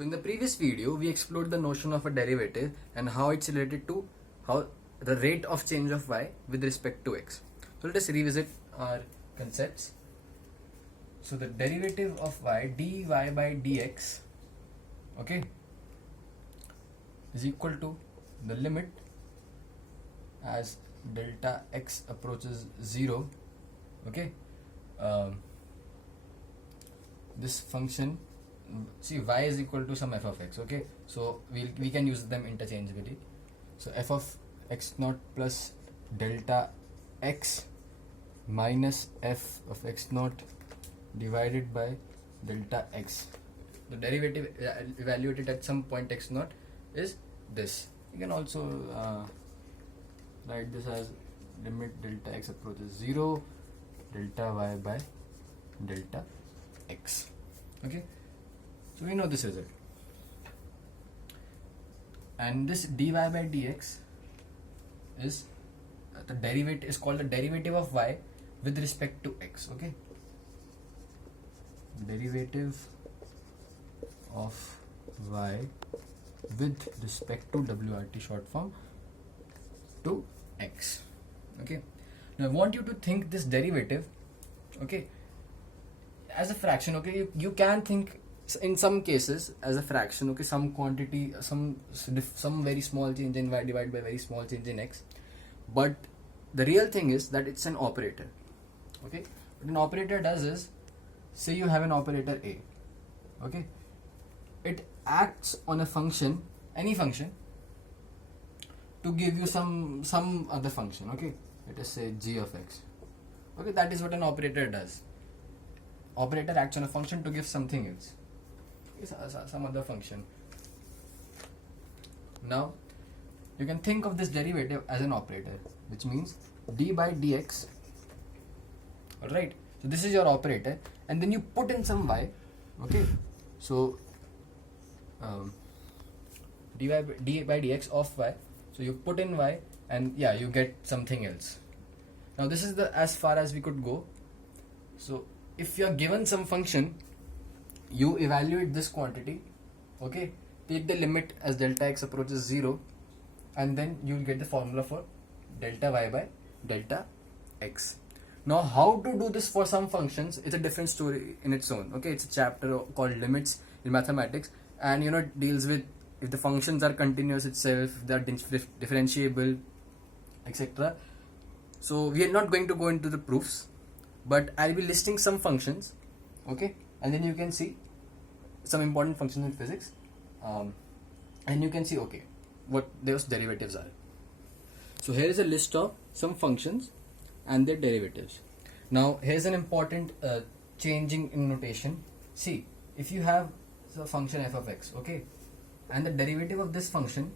In the previous video, we explored the notion of a derivative and how it's related to how the rate of change of y with respect to x. So let us revisit our concepts. So the derivative of y dy by dx, okay, is equal to the limit as delta x approaches 0, okay. This function, see, y is equal to some f of x, okay, so we can use them interchangeably. So f of x naught plus delta x minus f of x naught divided by delta x. The derivative evaluated at some point x naught is this. You can also write this as limit delta x approaches 0 delta y by delta x, okay. So we know this result, and this dy by dx is the derivative, is called the derivative of y with respect to x, okay. Derivative of y with respect to WRT, short form, to x, okay. Now I want you to think this derivative, okay, as a fraction, okay. You can think in some cases as a fraction, okay, some quantity, some very small change in y divided by very small change in x, but the real thing is that it's an operator, okay. What an operator does is, say you have an operator a, okay, it acts on a function, any function, to give you some other function, okay. Let us say g of x, okay. That is what an operator does. Operator acts on a function to give something else, some other function. Now you can think of this derivative as an operator, which means d by dx, alright. So this is your operator, and then you put in some y, okay. So d by dx of y, so you put in y and yeah, you get something else. Now this is the as far as we could go. So if you are given some function, you evaluate this quantity, okay, take the limit as delta x approaches 0, and then you will get the formula for delta y by delta x. Now how to do this for some functions, it's a different story in its own, okay. It's a chapter called limits in mathematics, and it deals with if the functions are continuous itself, they are differentiable, etc. So we are not going to go into the proofs, but I'll be listing some functions, okay, and then you can see some important functions in physics, and you can see, okay, what those derivatives are. So here is a list of some functions and their derivatives. Now here's an important changing in notation. See, if you have the function f of x, okay, and the derivative of this function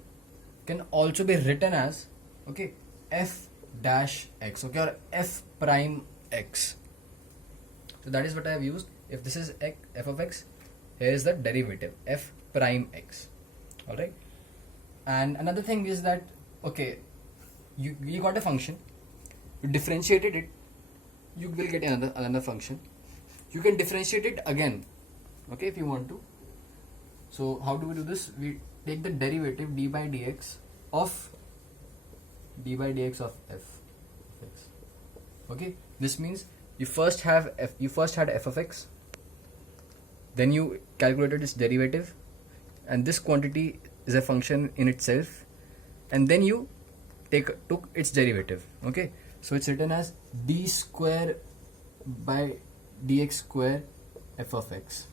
can also be written as, okay, f dash x, okay, or f prime x. So that is what I have used. If this is f of x, here is the derivative f prime x, alright. And another thing is that, okay, you got a function, you differentiated it, you will get another function. You can differentiate it again, okay, if you want to. So how do we do this? We take the derivative d by dx of f of x, okay. This means you first had f of x, then you calculated its derivative, and this quantity is a function in itself, and then you took its derivative, okay. So it's written as d square by dx square f of x.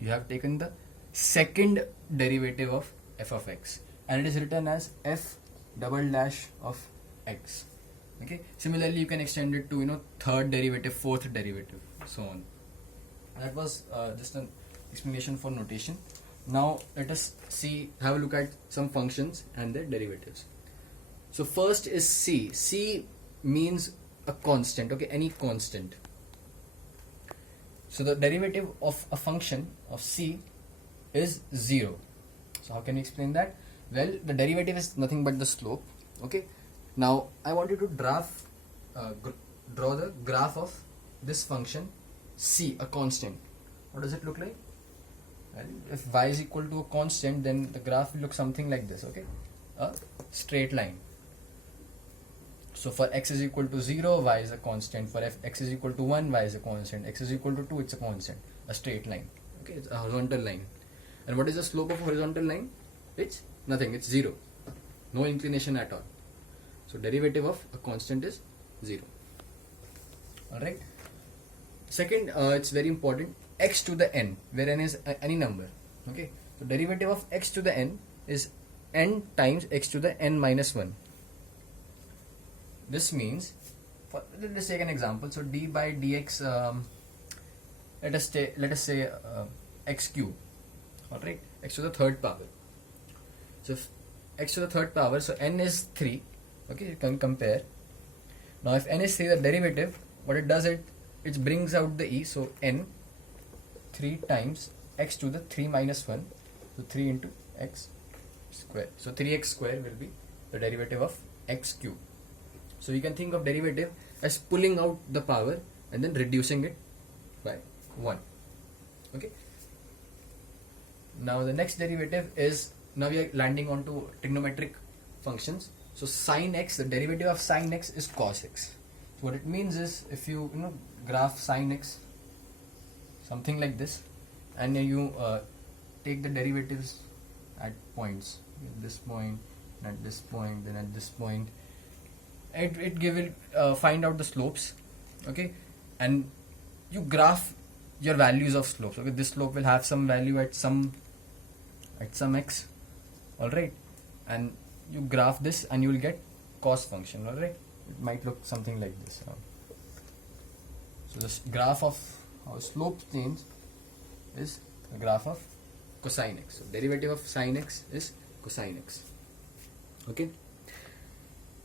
You have taken the second derivative of f of x, and it is written as f double dash of x, okay. Similarly, you can extend it to third derivative, fourth derivative, so on. That was just an explanation for notation. Now let us have a look at some functions and their derivatives. So first is c. C means a constant, okay, any constant. So the derivative of a function of c is 0. So how can you explain that? Well, the derivative is nothing but the slope, okay. Now I want you to draw the graph of this function c, a constant. What does it look like? And if y is equal to a constant, then the graph will look something like this. Okay, a straight line. So for x is equal to 0, y is a constant. For x is equal to 1, y is a constant. X is equal to 2, it's a constant. A straight line. Okay, it's a horizontal line. And what is the slope of a horizontal line? It's nothing, it's 0. No inclination at all. So derivative of a constant is 0. Alright. Second, it's very important, x to the n, where n is any number. Okay, so derivative of x to the n is n times x to the n minus 1. This means, let's take an example. So d by dx, let us say x cube. Alright, x to the third power. So if x to the third power, so n is 3. Okay, you can compare. Now if n is 3, the derivative, what it does, it brings out the e. So n 3 times x to the 3 minus 1. So 3 into x square. So 3x square will be the derivative of x cube. So you can think of derivative as pulling out the power and then reducing it by 1. Okay. Now the next derivative is, now we are landing onto trigonometric functions. So sine x, the derivative of sine x is cos x. So what it means is, if you graph sine x something like this, and you take the derivatives at points, at this point, and at this point, then at this point, it will find out the slopes. Okay, and you graph your values of slopes. Okay, this slope will have some value at some x. All right, and you graph this and you will get cos function. All right, it might look something like this. So this graph of how slope change is the graph of cosine x. So derivative of sine x is cosine x. Okay,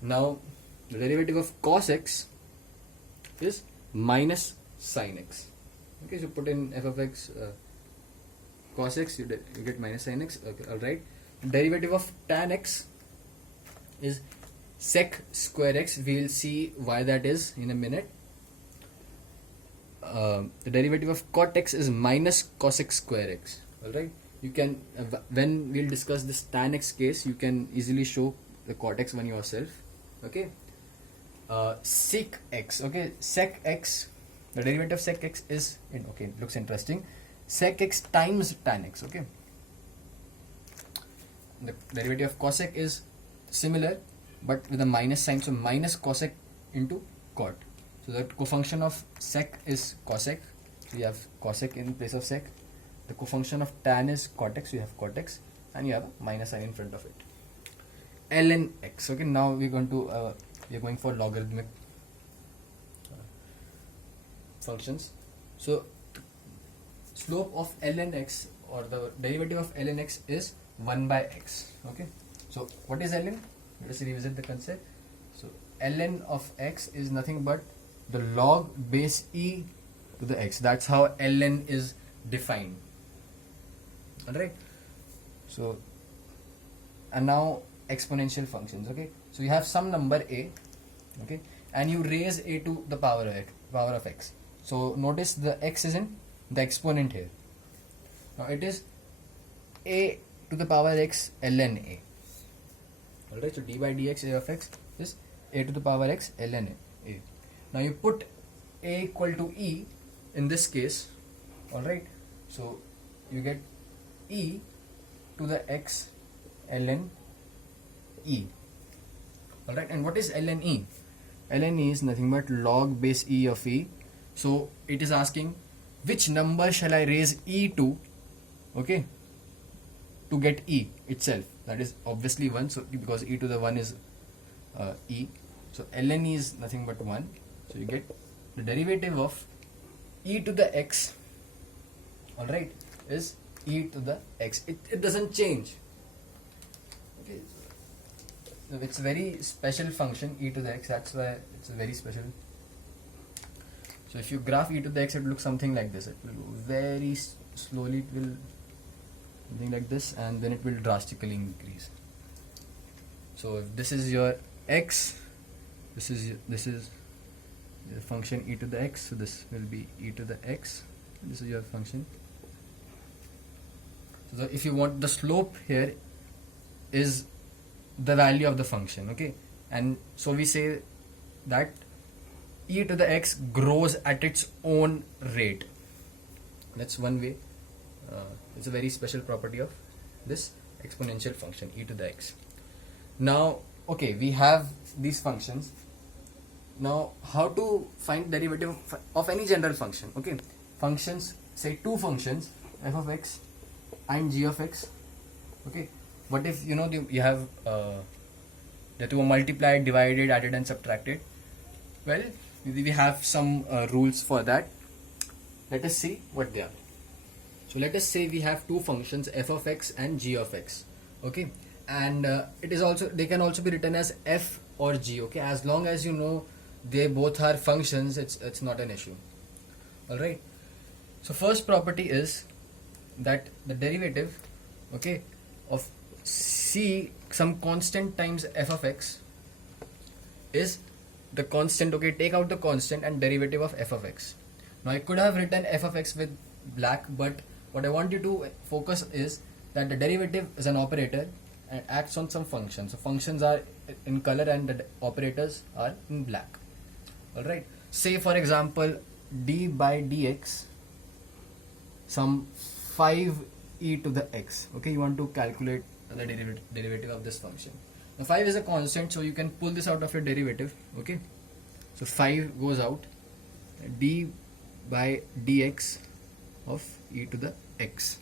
now the derivative of cos x is minus sine x. Okay, so put in f of x cos x, you get minus sine x. Okay, all right. Derivative of tan x is sec square x. We will see why that is in a minute. The derivative of cot x is minus cos x square x. All right. You can when we'll discuss this tan x case, you can easily show the cot x one yourself. Okay. Sec x. Okay, sec x. The derivative of sec x is okay. It looks interesting. Sec x times tan x. Okay. The derivative of cosec is similar, but with a minus sign. So minus cosec into cot. So the cofunction of sec is cosec. So you have cosec in place of sec. The cofunction of tan is cot x. So you have cot x, and you have a minus sign in front of it. Ln x. Okay. Now we're going for logarithmic functions. So slope of ln x, or the derivative of ln x, is 1 by x. Okay. So what is ln? Let us revisit the concept. So ln of x is nothing but the log base e to the x. That's how ln is defined. Alright. So, and now exponential functions. Okay. So you have some number a, okay, and you raise a to the power of x. So notice the x is in the exponent here. Now it is a to the power x ln a. Alright, so d by dx a of x is a to the power x ln a. Now you put a equal to e in this case. Alright, so you get e to the x ln e. Alright, and what is ln e? Ln e is nothing but log base e of e. So it is asking which number shall I raise e to, okay, to get e itself. That is obviously 1, so because e to the 1 is e. So ln e is nothing but 1. So you get the derivative of e to the x, alright, is e to the x. It doesn't change. Okay, so it's a very special function, e to the x. That's why it's a very special. So if you graph e to the x, it will look something like this. It will go very slowly. It will something like this, and then it will drastically increase. So if this is your x, this is the function e to the x. So this will be e to the x. This is your function So if you want the slope here is the value of the function, okay, and so we say that e to the x grows at its own rate. That's one way. It's a very special property of this exponential function e to the x. Now, okay, we have these functions. Now, how to find derivative of any general function? Okay, functions, say two functions, f of x and g of x. Okay, what if you know you have the two are multiplied, divided, added, and subtracted? Well, we have some rules for that. Let us see what they are. So let us say we have two functions, f of x and g of x. Okay, and it is also, they can also be written as f or g. Okay, as long as you know they both are functions, it's not an issue. All right. So first property is that the derivative, okay, of c some constant times f of x is the constant. Okay, take out the constant and derivative of f of x. Now I could have written f of x with black, but what I want you to focus is that the derivative is an operator and acts on some function. So functions are in color and the operators are in black. Alright. Say for example d by dx some 5 e to the x. Okay, you want to calculate the derivative of this function. Now 5 is a constant, so you can pull this out of your derivative. Okay, so 5 goes out, d by dx of e to the x.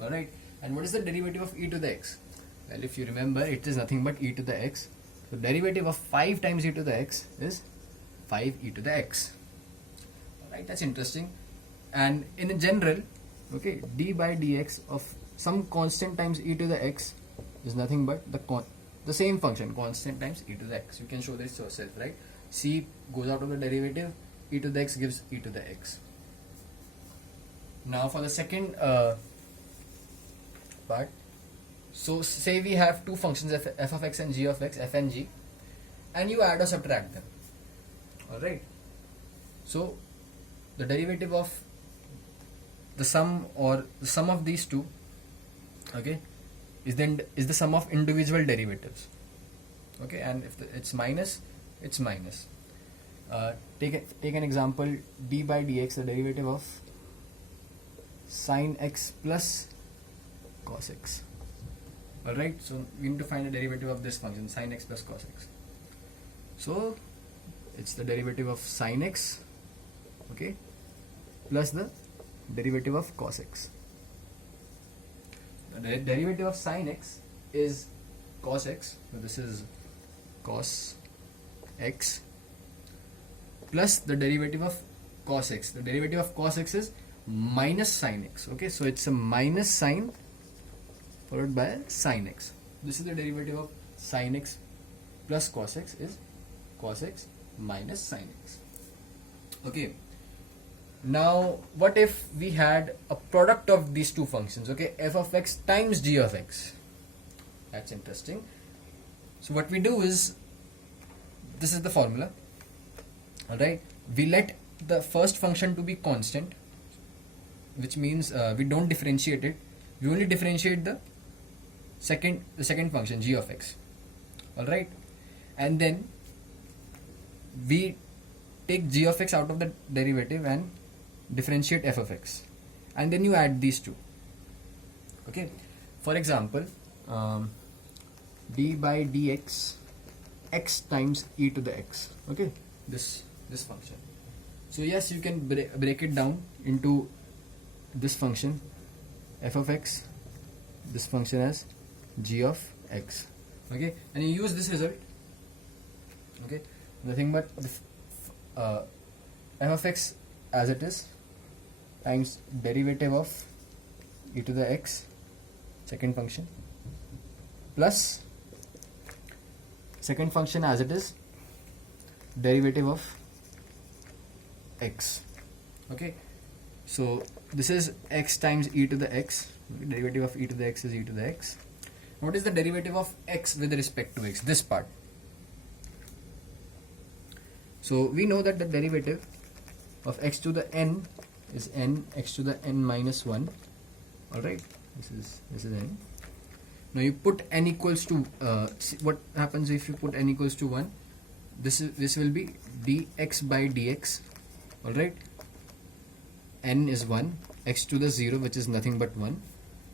Alright, and what is the derivative of e to the x? Well, if you remember, it is nothing but e to the x. So derivative of 5 times e to the x is 5 e to the x. Alright, that's interesting. And in general, okay, d by dx of some constant times e to the x is nothing but the same function, constant times e to the x. You can show this yourself, right? C goes out of the derivative, e to the x gives e to the x. Now for the second part, so say we have two functions, f of x and g of x, f and g, and you add or subtract them. Alright, so the derivative of the sum or the sum of these two, okay, is the sum of individual derivatives. Okay, and if it's minus, it's minus. Take an example, d by dx, the derivative of sine x plus cos x. Alright, so we need to find the derivative of this function, sine x plus cos x. So it's the derivative of sine x, okay, plus the derivative of cos x. The derivative of sine x is cos x, so this is cos x, plus the derivative of cos x. The derivative of cos x is minus sine x. Okay, so it's a minus sine followed by sine x. This is the derivative of sine x plus cos x is cos x minus sine x. Okay, now what if we had a product of these two functions, okay, f of x times g of x? That's interesting. So what we do is, this is the formula. Alright, we let the first function to be constant, which means we don't differentiate it, we only differentiate the second function, g of x. Alright, and then we take g of x out of the derivative and differentiate f of x, and then you add these two. Okay, for example, d by dx x times e to the x. Okay, this function. So yes, you can break it down into this function f of x, this function as g of x. Okay, and you use this result. Okay, nothing but f of x as it is times derivative of e to the x, second function, plus second function as it is, derivative of x. Okay, so this is x times e to the x, derivative of e to the x is e to the x. What is the derivative of x with respect to x? This part. So we know that the derivative of x to the n is n x to the n minus 1. Alright, this is n. Now you put n equals to what happens if you put n equals to 1? This will be dx by dx. All right. N is 1, x to the 0, which is nothing but 1.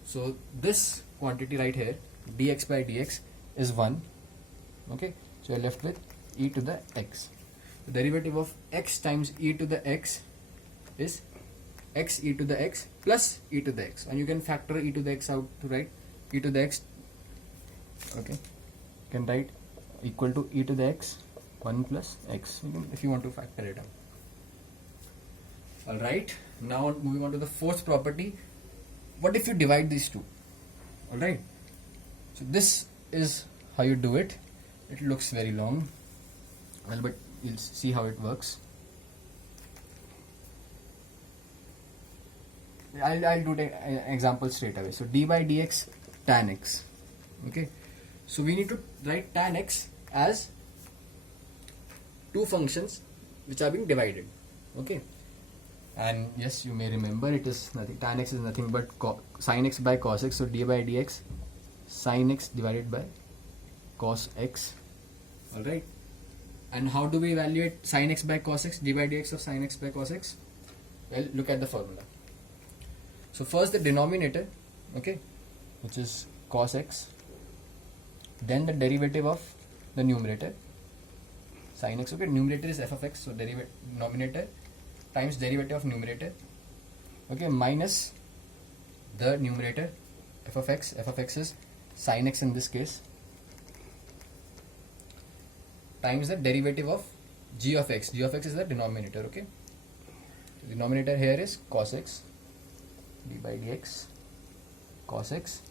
So this quantity right here, dx by dx, is 1. Okay. So you're left with e to the x. The derivative of x times e to the x is x e to the x plus e to the x, and you can factor e to the x out to write e to the x. Okay, you can write equal to e to the x 1 plus x, if you want to factor it out. Alright, now moving on to the fourth property. What if you divide these two? Alright, so this is how you do it. It looks very long, well, but you'll see how it works. I'll do the example straight away. So d by dx tan x. Okay, so we need to write tan x as two functions which are being divided. Okay, and yes, you may remember it is nothing. Tan x is nothing but sin x by cos x. So d by dx sin x divided by cos x. All right. And how do we evaluate sin x by cos x? D by dx of sin x by cos x? Well, look at the formula. So first the denominator, okay, which is cos x, then the derivative of the numerator, sin x. Okay, numerator is f of x, so denominator times derivative of numerator, okay, minus the numerator f of x. F of x is sin x in this case, times the derivative of g of x. G of x is the denominator. Okay, the denominator here is cos x, d by dx cos x,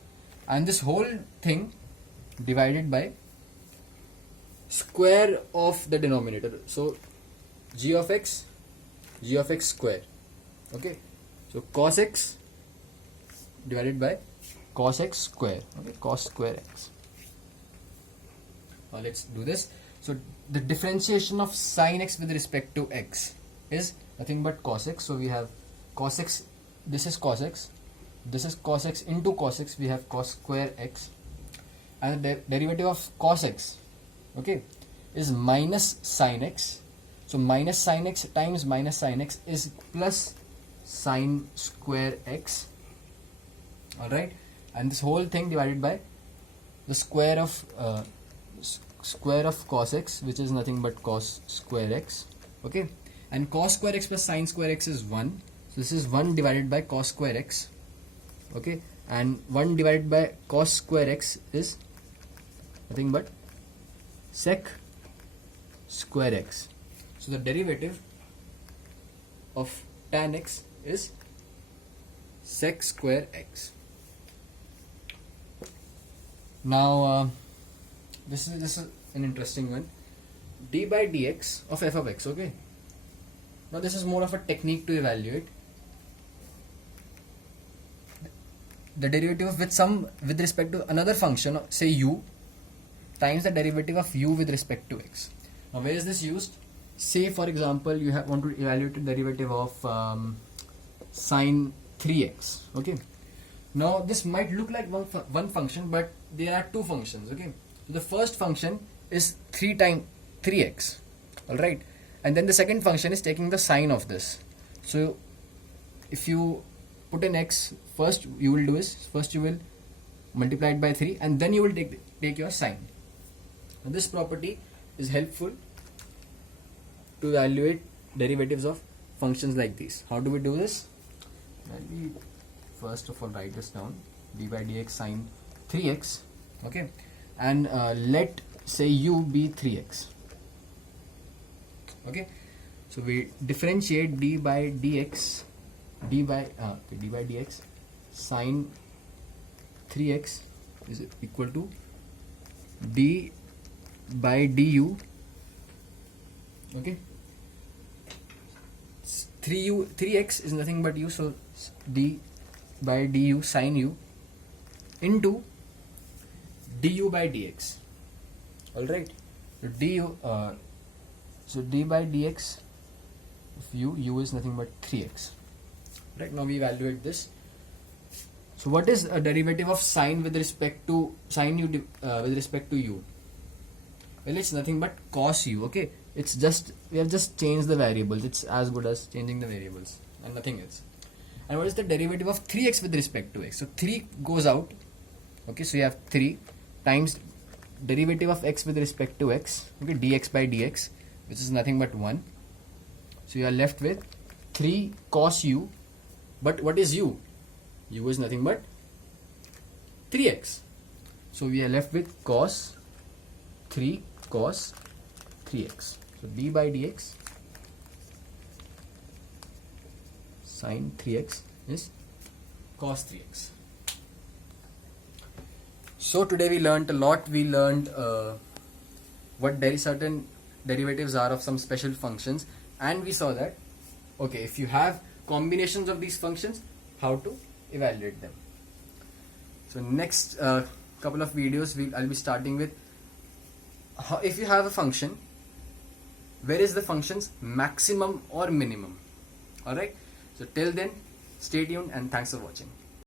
and this whole thing divided by square of the denominator. So g of x square. Okay, so cos x divided by cos x square. Okay, cos square x. Now let's do this. So the differentiation of sin x with respect to x is nothing but cos x. So we have cos x, this is cos x, this is cos x into cos x, we have cos square x, and the derivative of cos x, okay, is minus sin x. So minus sin x times minus sin x is plus sin square x. Alright, and this whole thing divided by the square of cos x, which is nothing but cos square x. Okay, and cos square x plus sin square x is 1. So this is 1 divided by cos square x. Okay, and 1 divided by cos square x is nothing but sec square x. So the derivative of tan x is sec square x. Now this is an interesting one. D by dx of f of x. Okay, now this is more of a technique to evaluate the derivative with respect to another function, say u, times the derivative of u with respect to x. Now where is this used? Say for example you want to evaluate the derivative of sine 3x. Okay, now this might look like one function, but there are two functions. Okay, so the first function is 3 times 3x. Alright, and then the second function is taking the sine of this. So if you put in x, first you will multiply it by 3, and then you will take your sine. Now this property is helpful to evaluate derivatives of functions like these. How do we do this? Let me first of all write this down. D by dx sine 3x. Okay, and let say u be 3x. Okay, so we differentiate d by dx sine 3x is equal to d by du. Okay, 3x is nothing but u, so d by du sine u into du by dx. Alright, so d by dx of u is nothing but 3x. Right, now we evaluate this. So what is a derivative of sine with respect to with respect to u? Well, it's nothing but cos u. Okay, it's just, we have just changed the variables. It's as good as changing the variables and nothing else. And what is the derivative of 3x with respect to x? So 3 goes out. Okay, so you have 3 times derivative of x with respect to x. Okay, dx by dx, which is nothing but 1. So you are left with 3 cos u. But what is u? U is nothing but 3x. So we are left with cos 3 cos 3x. So d by dx sine 3x is cos 3x. So today we learned a lot. We learned what certain derivatives are of some special functions, and we saw that okay, if you have combinations of these functions, how to evaluate them. So next couple of videos I'll be starting with how, if you have a function, where is the function's maximum or minimum. Alright, so till then, stay tuned and thanks for watching.